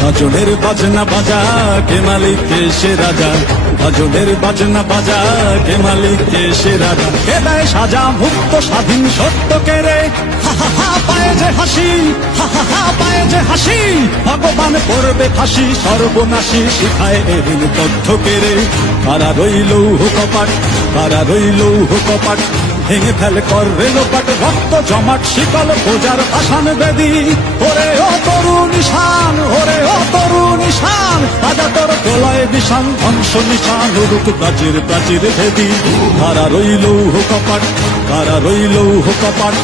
গাজনের বাজনা বাজা, কে মালিক, কে সে রাজা? গাজনের বাজনা বাজা, কে মালিক, কে সে রাজা? কে দেয় সাজা মুক্ত স্বাধীন সত্য কে রে। হা পায়ে যে হাসি পায়ে যে হাসি, ভগবান করবে ফাঁসি, সর্বনাশী শিখায় এদিন তথ্য কে রে। কারা রইল কপাট কারা রইল ভেঙে ফেলে কর জমাট, শিকল বোজার পাষাণ বেদি। ওরে ও তরু নিশান নিশান ধ্বংস নিশান রূপ প্রাচীর প্রাচীর ভেদি। কারা রইল কপাট কারা রইল কপাট।